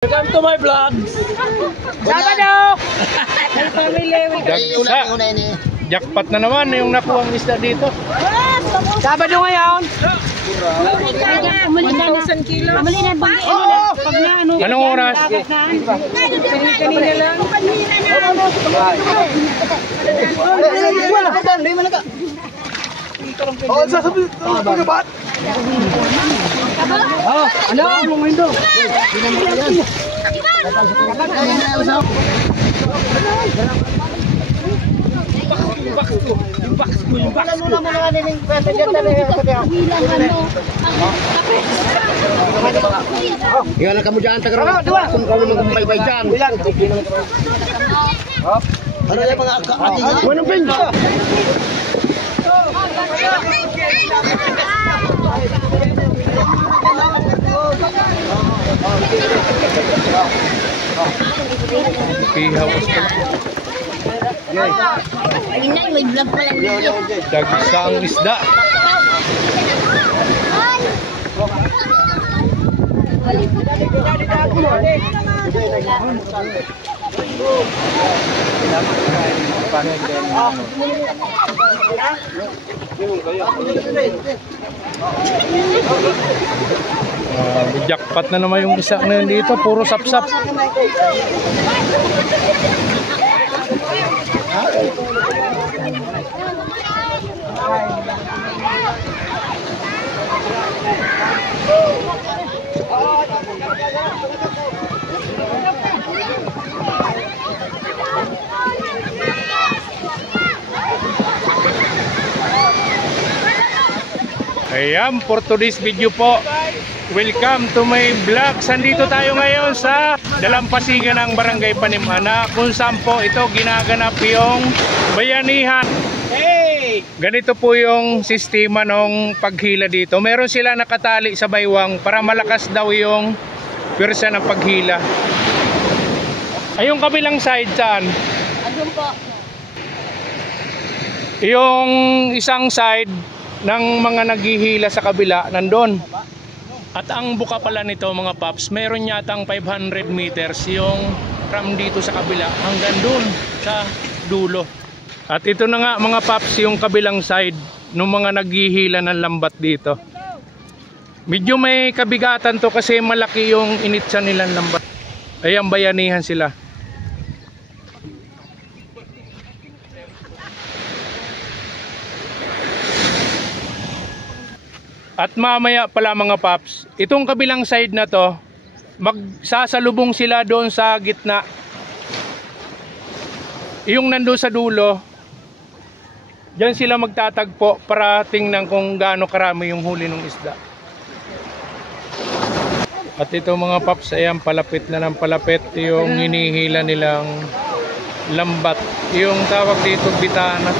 Welcome to my vlogs. Sabado! Jackpot na naman yung nakuha ang isda dito. Sabado ngayon. Anong oras? Kanina lang. Oh, sasabi, pagkabat. Oh, ano? Ang window. Iyan lang kamu dyan, taga kung kamu magpaybay dyan. Ano yung mga ating? Manong ping! Pihaw. Dagsang isda. Jackpot na naman yung isa na yun dito, puro sapsap. Ayan, for today's video po, welcome to my vlog. Sandito tayo ngayon sa dalampasigan ng Barangay Panimana, kung saan po ito ginaganap yung bayanihan. Hey! Ganito po yung sistema ng paghila dito. Meron sila nakatali sa baywang para malakas daw yung pwersa ng paghila. Ay, yung kabilang side saan? Andun po. Yung isang side ng mga naghihila sa kabila nandun. At ang buka pala nito mga paps, meron yatang 500 meters yung from dito sa kabila hanggang dun sa dulo. At ito na nga mga paps yung kabilang side ng mga naghihila ng lambat dito. Medyo may kabigatan to kasi malaki yung initsa nilang lambat. Ayan, bayanihan sila. At mamaya pala mga paps, itong kabilang side na to, magsasalubong sila doon sa gitna. Yung nandoon sa dulo, diyan sila magtatagpo para tingnan kung gaano karami yung huli ng isda. At ito mga paps, ayan, palapit na ng palapit yung hinihila nilang lambat. Yung tawag dito bitana.